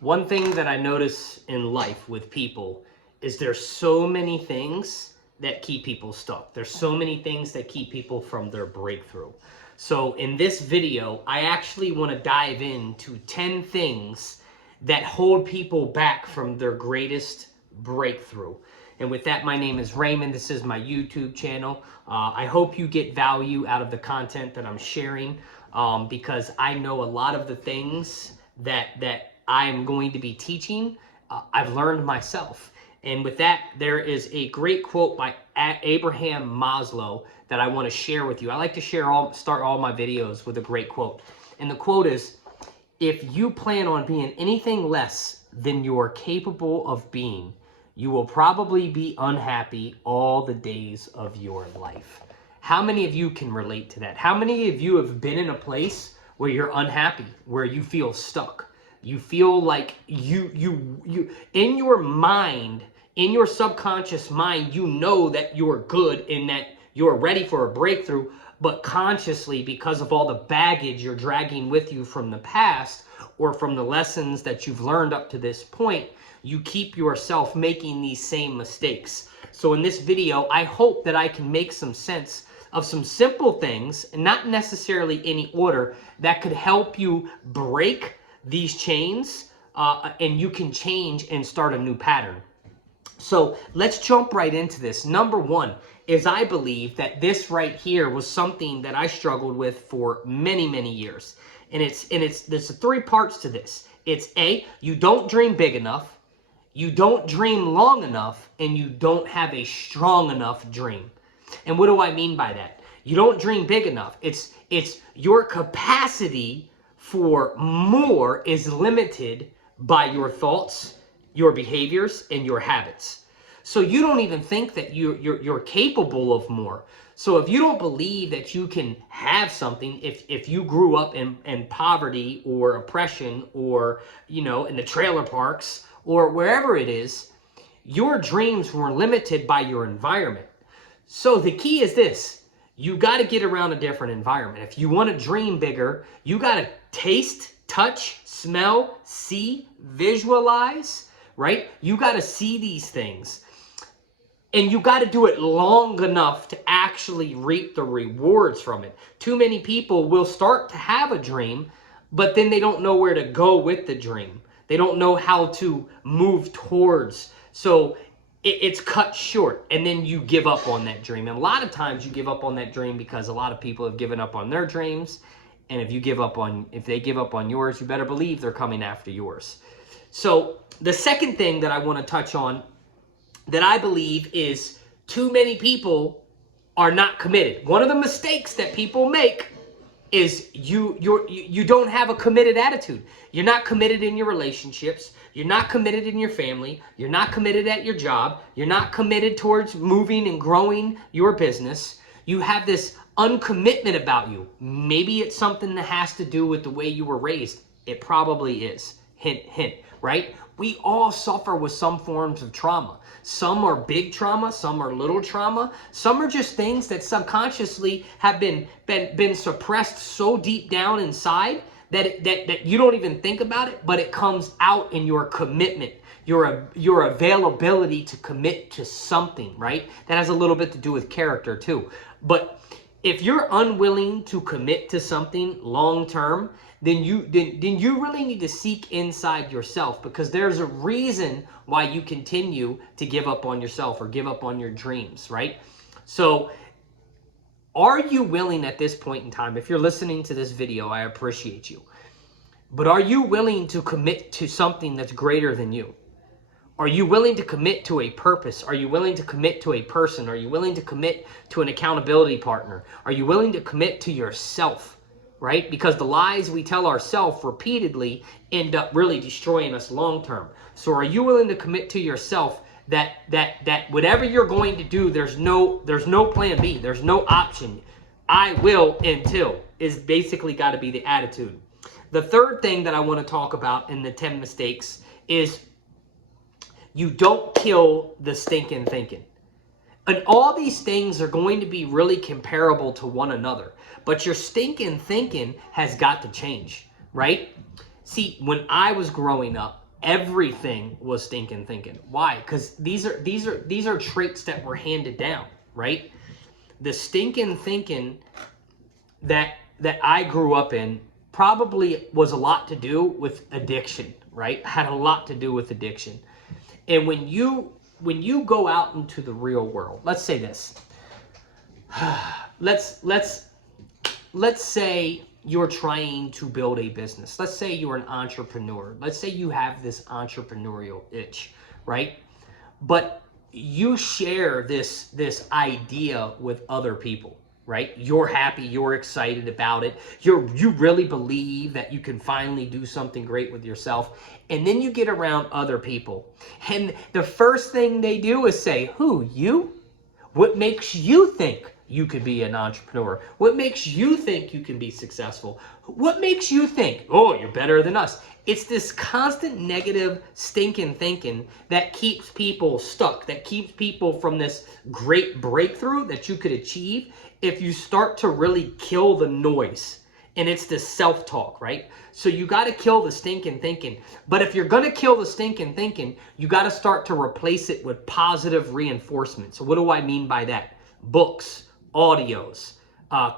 One thing that I notice in life with people is there's so many things that keep people stuck. There's so many things that keep people from their breakthrough. So in this video, I actually want to dive into 10 things that hold people back from their greatest breakthrough. And with that, my name is Raymond. This is my YouTube channel. I hope you get value out of the content that I'm sharing because I know a lot of the things that I'm going to be teaching, I've learned myself. And with that, there is a great quote by Abraham Maslow that I want to share with you. I like to start all my videos with a great quote. And the quote is, if you plan on being anything less than you're capable of being, you will probably be unhappy all the days of your life. How many of you can relate to that? How many of you have been in a place where you're unhappy, where you feel stuck? You feel like you in your mind, in your subconscious mind, you know that you're good and that you're ready for a breakthrough, but consciously, because of all the baggage you're dragging with you from the past or from the lessons that you've learned up to this point, you keep yourself making these same mistakes. So in this video, I hope that I can make some sense of some simple things, and not necessarily any order, that could help you break these chains and you can change and start a new pattern. So let's jump right into this. Number one is, I believe that this right here was something that I struggled with for many, many years. And there's 3 parts to this. It's A, you don't dream big enough, you don't dream long enough, and you don't have a strong enough dream. And what do I mean by that? You don't dream big enough. It's your capacity for more is limited by your thoughts, your behaviors, and your habits. So you don't even think that you're capable of more. So if you don't believe that you can have something, if you grew up in poverty or oppression, or in the trailer parks or wherever it is, your dreams were limited by your environment. So the key is this: you got to get around a different environment. If you want to dream bigger, you got to taste, touch, smell, see, visualize, right? You got to see these things. And you got to do it long enough to actually reap the rewards from it. Too many people will start to have a dream, but then they don't know where to go with the dream. They don't know how to move towards. So it's cut short, and then you give up on that dream. And a lot of times you give up on that dream because a lot of people have given up on their dreams. And if they give up on yours, you better believe they're coming after yours. So the second thing that I want to touch on, that I believe is, too many people are not committed. One of the mistakes that people make is you don't have a committed attitude. You're not committed in your relationships. You're not committed in your family. You're not committed at your job. You're not committed towards moving and growing your business. You have this uncommitment about you. Maybe it's something that has to do with the way you were raised. It probably is. Hint, hint, right? We all suffer with some forms of trauma. Some are big trauma, some are little trauma, some are just things that subconsciously have been suppressed so deep down inside that you don't even think about it, but it comes out in your commitment, your availability to commit to something, right? That has a little bit to do with character too. But if you're unwilling to commit to something long term, then you really need to seek inside yourself, because there's a reason why you continue to give up on yourself or give up on your dreams, right? So are you willing at this point in time, if you're listening to this video, I appreciate you, but are you willing to commit to something that's greater than you? Are you willing to commit to a purpose? Are you willing to commit to a person? Are you willing to commit to an accountability partner? Are you willing to commit to yourself? Right? Because the lies we tell ourselves repeatedly end up really destroying us long term. So are you willing to commit to yourself that whatever you're going to do, there's no plan B, there's no option. I will until is basically got to be the attitude. The third thing that I want to talk about in the 10 mistakes is, you don't kill the stinking thinking. And all these things are going to be really comparable to one another. But your stinking thinking has got to change, right? See, when I was growing up, everything was stinking thinking. Why? Because these are traits that were handed down, right? The stinking thinking that I grew up in probably was a lot to do with addiction, right? Had a lot to do with addiction. And when you go out into the real world, let's say this. Let's say you're trying to build a business. Let's say you're an entrepreneur. Let's say you have this entrepreneurial itch, right? But you share this idea with other people, right? You're happy, you're excited about it. You really believe that you can finally do something great with yourself. And then you get around other people. And the first thing they do is say, "Who, you? What makes you think you could be an entrepreneur? What makes you think you can be successful? What makes you think, oh, you're better than us?" It's this constant negative stinking thinking that keeps people stuck, that keeps people from this great breakthrough that you could achieve if you start to really kill the noise. And it's this self-talk, right? So you got to kill the stinking thinking. But if you're going to kill the stinking thinking, you got to start to replace it with positive reinforcement. So what do I mean by that? Books, audios,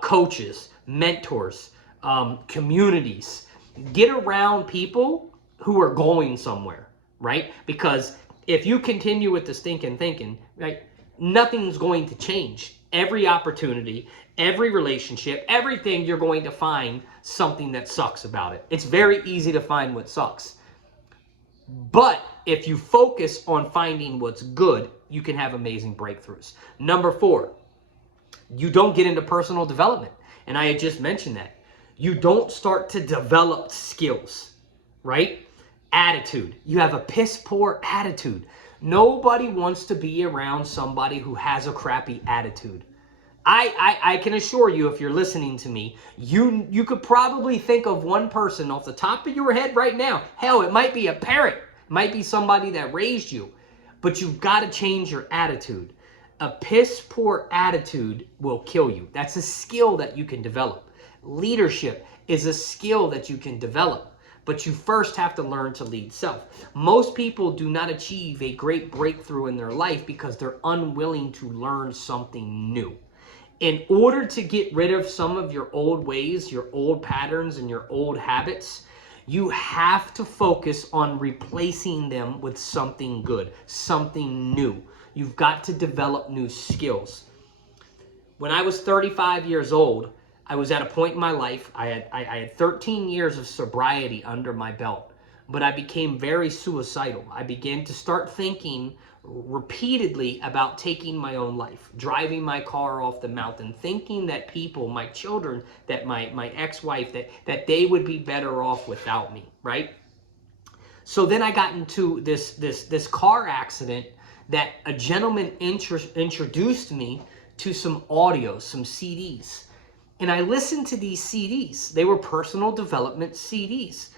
coaches, mentors, communities. Get around people who are going somewhere, right? Because if you continue with the stinking thinking, right, nothing's going to change. Every opportunity, every relationship, everything, you're going to find something that sucks about it. It's very easy to find what sucks. But if you focus on finding what's good, you can have amazing breakthroughs. Number 4, you don't get into personal development. And I had just mentioned that. You don't start to develop skills, right? Attitude. You have a piss poor attitude. Nobody wants to be around somebody who has a crappy attitude. I can assure you, if you're listening to me, you could probably think of one person off the top of your head right now. Hell, it might be a parent. It might be somebody that raised you. But you've got to change your attitude. A piss poor attitude will kill you. That's a skill that you can develop. Leadership is a skill that you can develop, but you first have to learn to lead self. Most people do not achieve a great breakthrough in their life because they're unwilling to learn something new. In order to get rid of some of your old ways, your old patterns, and your old habits, you have to focus on replacing them with something good, something new. You've got to develop new skills. When I was 35 years old, I was at a point in my life, I had 13 years of sobriety under my belt, but I became very suicidal. I began to start thinking repeatedly about taking my own life, driving my car off the mountain, thinking that people, my children, that my ex-wife, that they would be better off without me, right? So then I got into this car accident that a gentleman introduced me to some audios, some CDs. And I listened to these CDs. They were personal development CDs.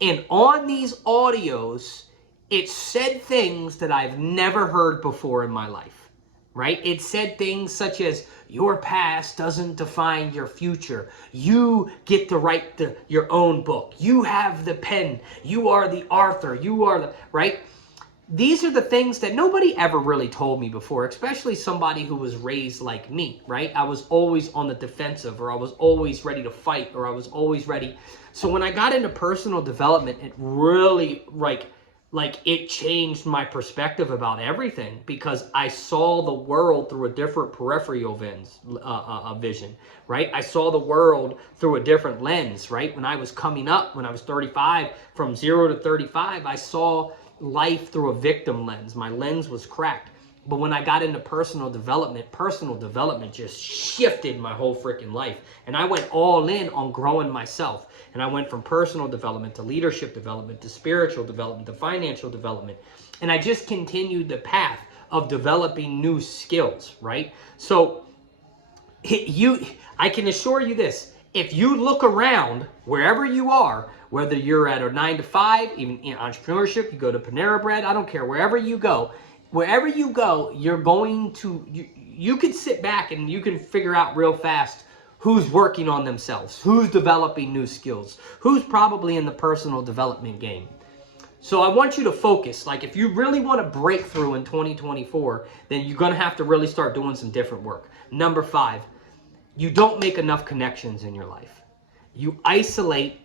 And on these audios, it said things that I've never heard before in my life, right? It said things such as, your past doesn't define your future. You get to write your own book. You have the pen. You are the author. You are the, right? These are the things that nobody ever really told me before, especially somebody who was raised like me, right? I was always on the defensive, or I was always ready to fight, or I was always ready. So when I got into personal development, it really, like it changed my perspective about everything, because I saw the world through a different peripheral vision, right? I saw the world through a different lens, right? When I was coming up, when I was 35, from 0 to 35, I saw life through a victim lens. My lens was cracked. But when I got into personal development just shifted my whole freaking life. And I went all in on growing myself. And I went from personal development to leadership development to spiritual development to financial development. And I just continued the path of developing new skills, right? So I can assure you this. If you look around wherever you are, whether you're at a 9-to-5, even in entrepreneurship, you go to Panera Bread, I don't care, wherever you go, you're going to, you can sit back and you can figure out real fast who's working on themselves, who's developing new skills, who's probably in the personal development game. So I want you to focus. Like, if you really want to break through in 2024, then you're going to have to really start doing some different work. Number 5, you don't make enough connections in your life. You isolate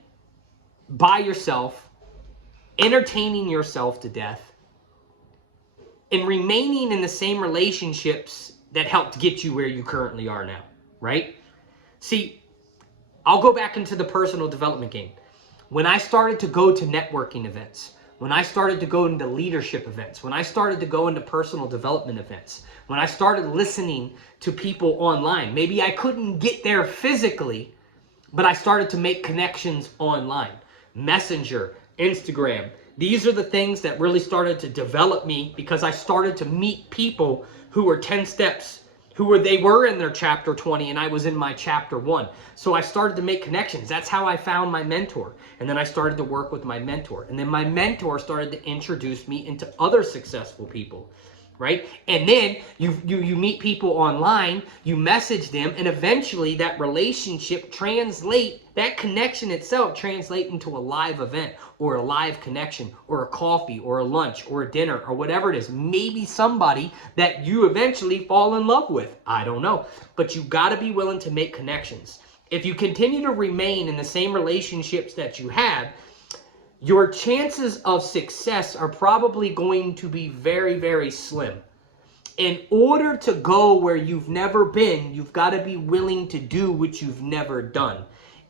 by yourself, entertaining yourself to death, and remaining in the same relationships that helped get you where you currently are now, right? See, I'll go back into the personal development game. When I started to go to networking events, when I started to go into leadership events, when I started to go into personal development events, when I started listening to people online, maybe I couldn't get there physically, but I started to make connections online. Messenger, Instagram. These are the things that really started to develop me, because I started to meet people who were 10 steps, they were in their chapter 20 and I was in my chapter 1. So I started to make connections. That's how I found my mentor. And then I started to work with my mentor. And then my mentor started to introduce me into other successful people, right? And then you meet people online, you message them, and eventually that relationship that connection itself translate into a live event, or a live connection, or a coffee, or a lunch, or a dinner, or whatever it is. Maybe somebody that you eventually fall in love with. I don't know. But you got to be willing to make connections. If you continue to remain in the same relationships that you have, your chances of success are probably going to be very, very slim. In order to go where you've never been, you've got to be willing to do what you've never done.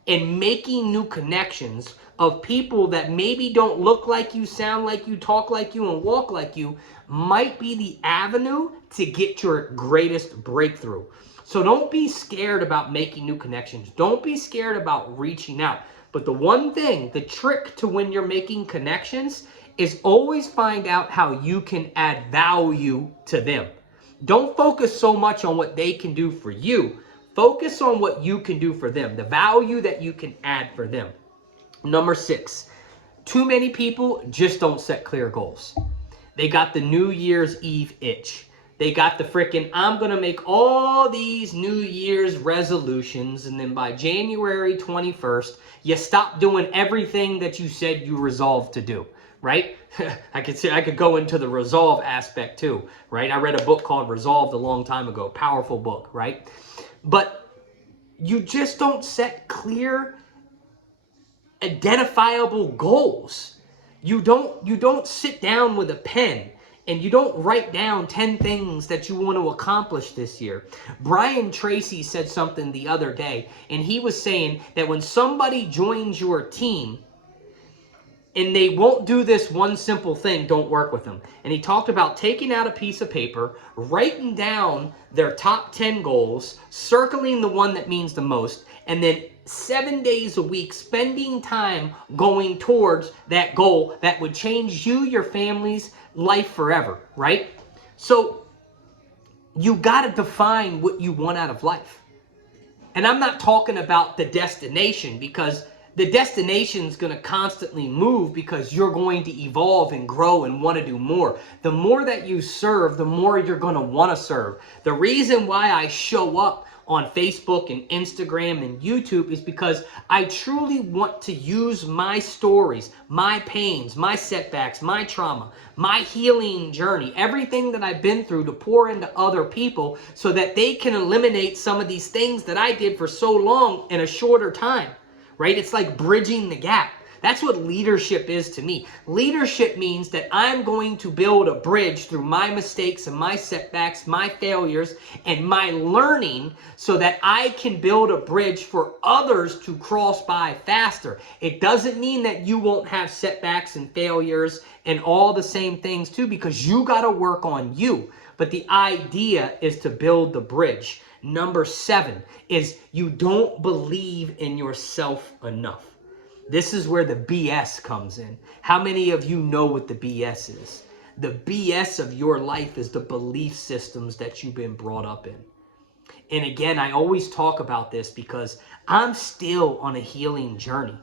And making new connections of people that maybe don't look like you, sound like you, talk like you, and walk like you might be the avenue to get your greatest breakthrough. So don't be scared about making new connections. Don't be scared about reaching out. But the one thing, the trick to when you're making connections, is always find out how you can add value to them. Don't focus so much on what they can do for you. Focus on what you can do for them, the value that you can add for them. Number 6, too many people just don't set clear goals. They got the New Year's Eve itch. They got the freaking, I'm going to make all these New Year's resolutions, and then by January 21st, you stop doing everything that you said you resolved to do, right? I could go into the resolve aspect too, right? I read a book called Resolved a long time ago, powerful book, right? But you just don't set clear, identifiable goals. You don't sit down with a pen and you don't write down 10 things that you want to accomplish this year. Brian Tracy said something the other day, and he was saying that when somebody joins your team and they won't do this one simple thing, don't work with them. And he talked about taking out a piece of paper, writing down their top 10 goals, circling the one that means the most, and then 7 days a week spending time going towards that goal that would change you, your family's life forever, right? So you got to define what you want out of life. And I'm not talking about the destination, because the destination is going to constantly move, because you're going to evolve and grow and want to do more. The more that you serve, the more you're going to want to serve. The reason why I show up on Facebook and Instagram and YouTube is because I truly want to use my stories, my pains, my setbacks, my trauma, my healing journey, everything that I've been through, to pour into other people so that they can eliminate some of these things that I did for so long in a shorter time. Right? It's like bridging the gap. That's what leadership is to me. Leadership means that I'm going to build a bridge through my mistakes and my setbacks, my failures, and my learning, so that I can build a bridge for others to cross by faster. It doesn't mean that you won't have setbacks and failures and all the same things too, because you got to work on you. But the idea is to build the bridge. Number 7 is you don't believe in yourself enough. This is where the BS comes in. How many of you know what the BS is? The BS of your life is the belief systems that you've been brought up in. And again, I always talk about this because I'm still on a healing journey.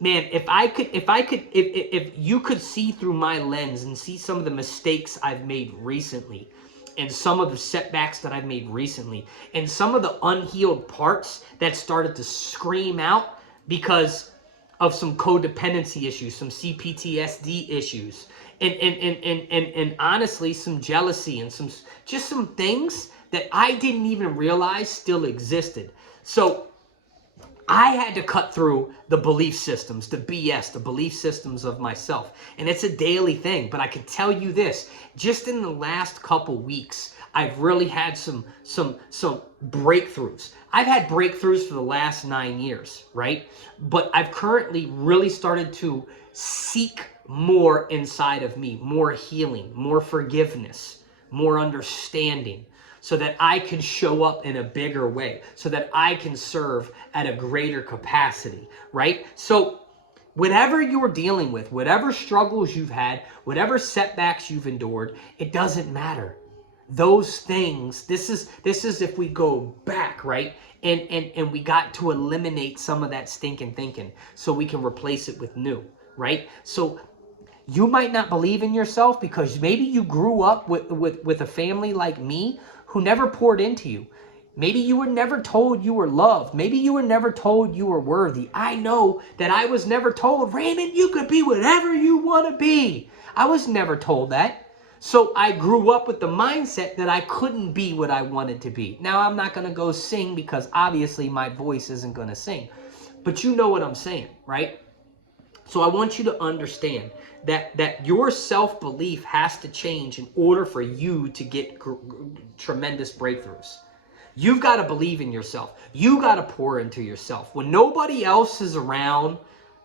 Man, if you could see through my lens and see some of the mistakes I've made recently, and some of the setbacks that I've made recently, and some of the unhealed parts that started to scream out because of some codependency issues, some CPTSD issues, and honestly, some jealousy and some things that I didn't even realize still existed. So I had to cut through the belief systems, the BS, the belief systems of myself. And it's a daily thing, but I can tell you this, just in the last couple weeks, I've really had some breakthroughs. I've had breakthroughs for the last 9 years, right? But I've currently really started to seek more inside of me, more healing, more forgiveness, more understanding, so that I can show up in a bigger way, so that I can serve at a greater capacity, right? So whatever you're dealing with, whatever struggles you've had, whatever setbacks you've endured, it doesn't matter. Those things, this is if we go back, right? And we got to eliminate some of that stinking thinking so we can replace it with new, right? So you might not believe in yourself because maybe you grew up with a family like me who never poured into you. Maybe you were never told you were loved. Maybe you were never told you were worthy. I know that I was never told, Raymond, you could be whatever you want to be. I was never told that. So I grew up with the mindset that I couldn't be what I wanted to be. Now, I'm not going to go sing because obviously my voice isn't going to sing. But you know what I'm saying, right? So I want you to understand that your self-belief has to change in order for you to get tremendous breakthroughs. You've got to believe in yourself. You got to pour into yourself. When nobody else is around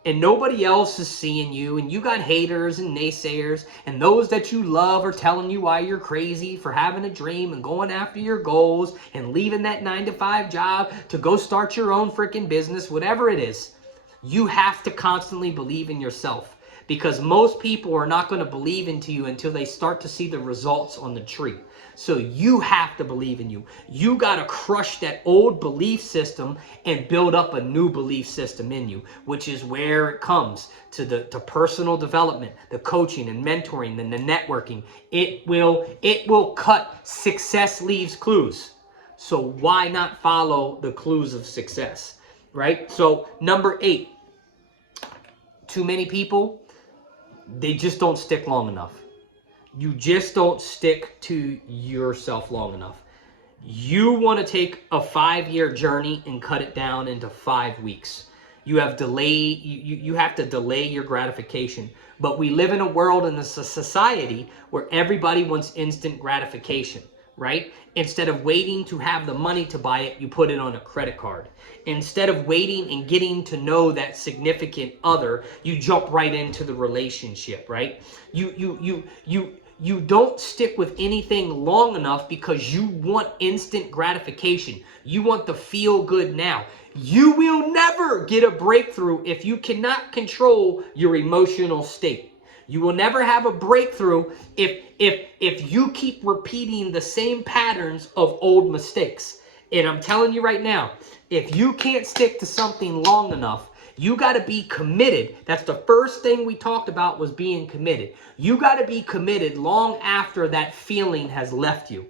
and nobody else is seeing you, and you got haters and naysayers, and those that you love are telling you why you're crazy for having a dream and going after your goals and leaving that 9-to-5 job to go start your own freaking business, whatever it is, you have to constantly believe in yourself, because most people are not going to believe into you until they start to see the results on the tree. So you have to believe in you. You got to crush that old belief system and build up a new belief system in you, which is where it comes to the personal development, the coaching and mentoring, and the networking. It will cut. Success leaves clues. So why not follow the clues of success, right? So number 8, too many people, they just don't stick long enough. You just don't stick to yourself long enough. You want to take a 5-year journey and cut it down into 5 weeks. You have you have to delay your gratification. But we live in a world and a society where everybody wants instant gratification, right? Instead of waiting to have the money to buy it, you put it on a credit card. Instead of waiting and getting to know that significant other, you jump right into the relationship, right? You don't stick with anything long enough because you want instant gratification. You want the feel good now. You will never get a breakthrough if you cannot control your emotional state. You will never have a breakthrough if you keep repeating the same patterns of old mistakes. And I'm telling you right now, if you can't stick to something long enough, you got to be committed. That's the first thing we talked about, was being committed. You got to be committed long after that feeling has left you,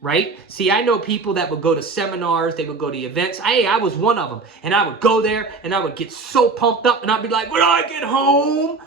right? See, I know people that would go to seminars, they would go to events. I was one of them. And I would go there and I would get so pumped up and I'd be like, when I get home,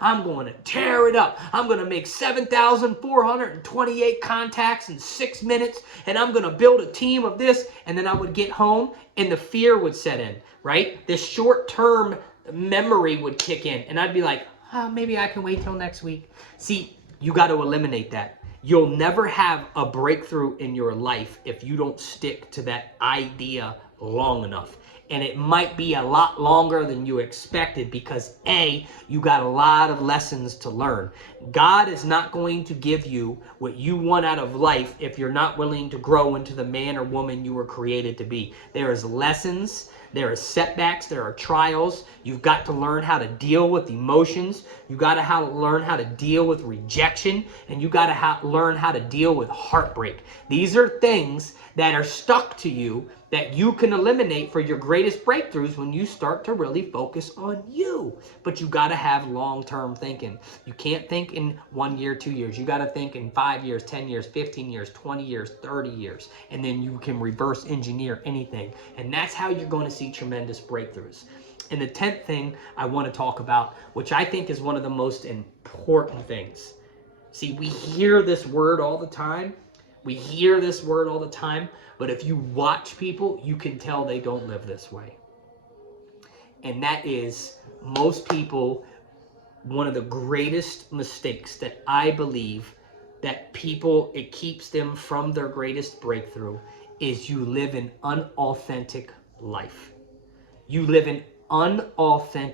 I'm going to tear it up. I'm going to make 7,428 contacts in 6 minutes, and I'm going to build a team of this. And then I would get home and the fear would set in, right? This short-term memory would kick in and I'd be like, maybe I can wait till next week. See, you got to eliminate that. You'll never have a breakthrough in your life if you don't stick to that idea long enough. And it might be a lot longer than you expected because A, you got a lot of lessons to learn. God is not going to give you what you want out of life if you're not willing to grow into the man or woman you were created to be. There is lessons. There are setbacks, there are trials. You've got to learn how to deal with emotions. You got to learn how to deal with rejection, and you got to learn how to deal with heartbreak. These are things that are stuck to you that you can eliminate for your greatest breakthroughs when you start to really focus on you. But you got to have long-term thinking. You can't think in 1 year, 2 years. You got to think in 5 years, 10 years, 15 years, 20 years, 30 years. And then you can reverse engineer anything. And that's how you're going to see tremendous breakthroughs. And the 10th thing I want to talk about, which I think is one of the most important things. See, we hear this word all the time. We hear this word all the time, but if you watch people, you can tell they don't live this way. And that is, most people, one of the greatest mistakes that I believe that people, it keeps them from their greatest breakthrough, is you live an unauthentic life. You live an unauthentic